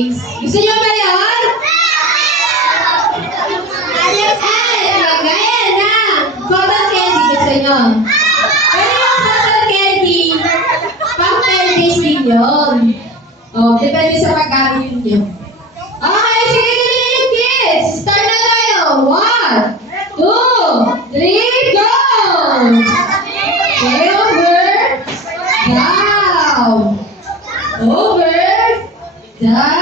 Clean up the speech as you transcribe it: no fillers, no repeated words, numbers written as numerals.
candies. Gusto niyo ba yun? Ayan na. Cotton candy gusto niyo. Pero yung cotton candy, pang 10 days din yun. Oh, depende sa pag-aaral niyo. Okay, sige na kids. Start na tayo. 1, 2, 3, go! Okay, over, down, over, down.